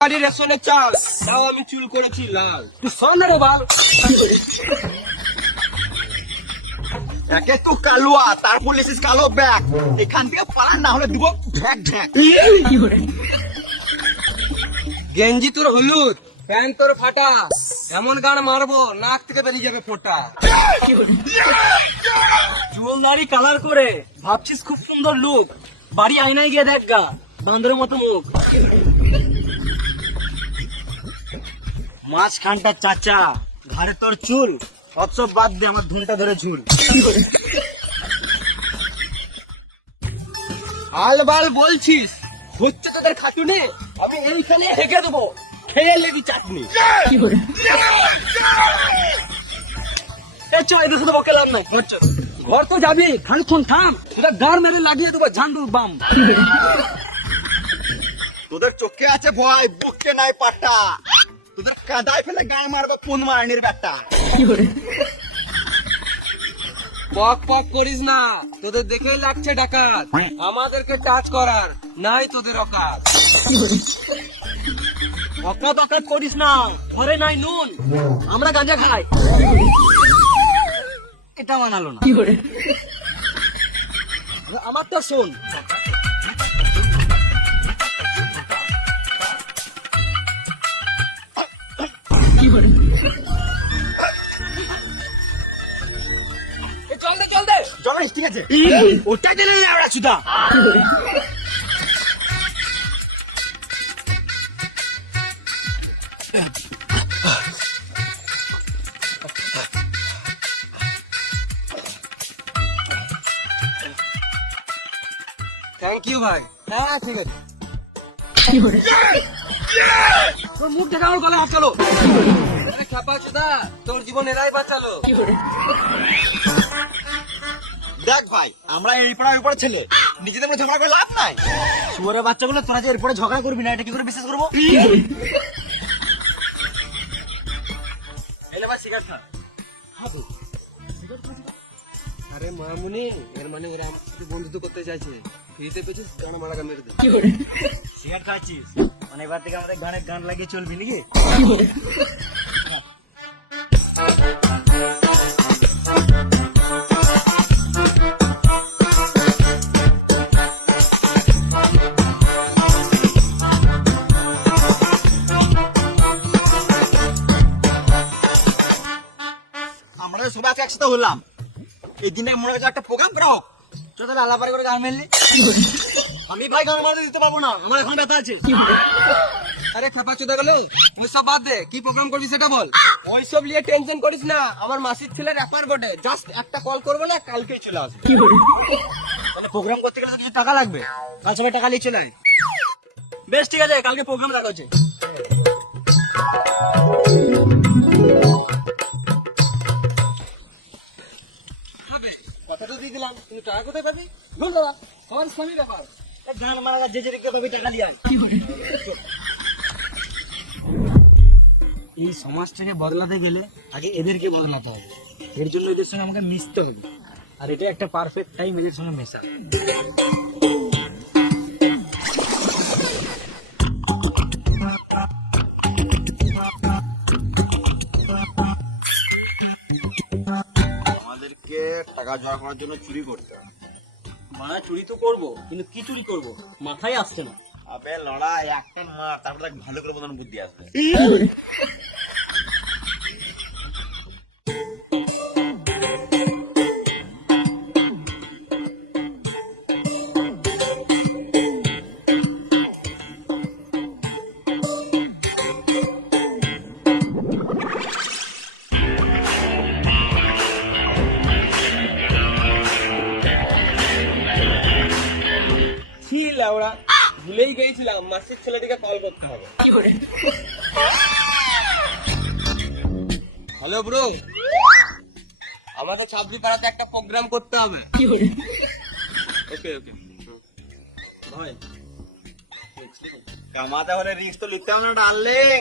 রেশনে চাল তাও আমি চুল করেছি লাল। তুই শোন রে বাল, একে তো কালুয়া, তারপর লেসিস কালো ব্যাগ। এখান থেকে পালা, না হলে দিব ঢ্যাক ঢ্যাক। গেঞ্জি তোর হলুদ, প্যান্ট তোর ফাটা, এমন গান মারবো নাক থেকে বেরিয়ে যাবে ফোঁটা। চুল দাড়ি কালার করে ভাবছিস খুব সুন্দর লুক, বাড়ি আয়নায় গিয়ে দেখ গা বান্দরের মতো মুখ। মাঝখানটা চাচা, ঘাড়ে তোর চুল, অৎসব বাদ দে, আমার ধুনটা ধরে ঝুল। আলবাল বলছিস, হচ্ছে তোদের খাটুনে, আমি এইখানে হেগে দেবো, খেয়ে লেবি চাটনি। এদের শুধু বকে লাভ নাই, ঘর তো যাবি, খানিক্ষণ থাম, তোদের গার মেরে লাগিয়ে দেবো ঝান্ডুর বাম। তোদের চোখে আছে ভয়, বুকে নাই পাটা, তোদের কাদায় ফেলে গায়ে মারবো পুন মারানির ব্যাটা। পক পক করিস না, তোদের দেখেই লাগছে ডাকাত, আমাদেরকে টাচ করার নাই তোদের অকাত। অকাত অকাত করিস না, ঘরে নাই নুন, আমরা গাঁজা খাই। এটা মানালো না। আমার তো শোন, চল দে চল দে, জগা ঠিক আছে, ওটা দিলে আমরা সুদা। থ্যাংক ইউ ভাই। হ্যাঁ ঠিক আছে। তোর মুখ দেখা আমার গলায় হাত চালো। আরে খাপা চোদা, তোর জীবন এরাই বাঁচালো। দেখ ভাই, আমরা এরপরে উপরে ছেলে, নিজেদের মধ্যে ঝগড়া করে লাভ নাই। শুয়োরের বাচ্চাগুলো, তোরা যে এরপরে ঝগড়া করবি না, এটা কি করে বিশ্বাস করবো? এলে ভাই সিগারেট খা। আরে মামুনি, এর মানে ওরা আমার সাথে বন্ধুত্ব করতে চাইছে, ফ্রিতে পেয়েছিস গান মারা মেরে দে। সিগারেট খাচ্ছিস মানে এবার থেকে আমাদের গানের গান লাগিয়ে চলবি নাকি? আমরা তো সবাই একসাথে হলাম, এই দিনটা মনে হচ্ছে একটা প্রোগ্রাম করা হোক। চল তাহলে আলাপারি করে গান মেললি। আমি ভাই গান মারতে দিতে পারবো না, আমার এখন ব্যথা আছে। আরে খাপা চোদা গেল, তুই সব বাদ দে, কি প্রোগ্রাম করবি সেটা বল। ওই সব নিয়ে টেনশন করিস না, আমার মাসির ছেলে র্যাপার বটে, জাস্ট একটা কল করবো না, কালকেই চলে আসবে। তাহলে প্রোগ্রাম করতে গেলে তো কিছু টাকা লাগবে, কাল সবাই টাকা নিয়ে চলে আয়। বেশ ঠিক আছে, কালকে প্রোগ্রাম রাখা হচ্ছে। কথা তো দিয়ে দিলাম, কিন্তু টাকা কোথায় পাবি? বল দাদা, আমার স্বামী ব্যাপার। গান মারা যে যে পাবি টাকা দিয়ে আয়। এই সমাজটাকে বদলাতে গেলে আগে এদেরকে বদলাতে হবে, এর জন্য এদের সঙ্গে আমাকে মিশতে হবে, আর এটা একটা পারফেক্ট টাইম এদের সঙ্গে মেশা। আমাদেরকে টাকা জমা করার জন্য চুরি করতে হবে। মারা চুরি তো করবো, কিন্তু কি চুরি করবো মাথায় আসছে না। আবে লড়াই একটা মার, তারপরে ভালো করে বোঝানোর বুদ্ধি আসবে। ওরা ভুলেই গেছিলাম, মাসির ছেলেটিকে কল করতে হবে। হ্যালো ব্রো, আমাদের ছাবড়ি পাড়াতে একটা প্রোগ্রাম করতে হবে। ওকে ওকে ভাই, কামাতে হলে রিস্ক তো লিখতে হবে না ডার্লিং।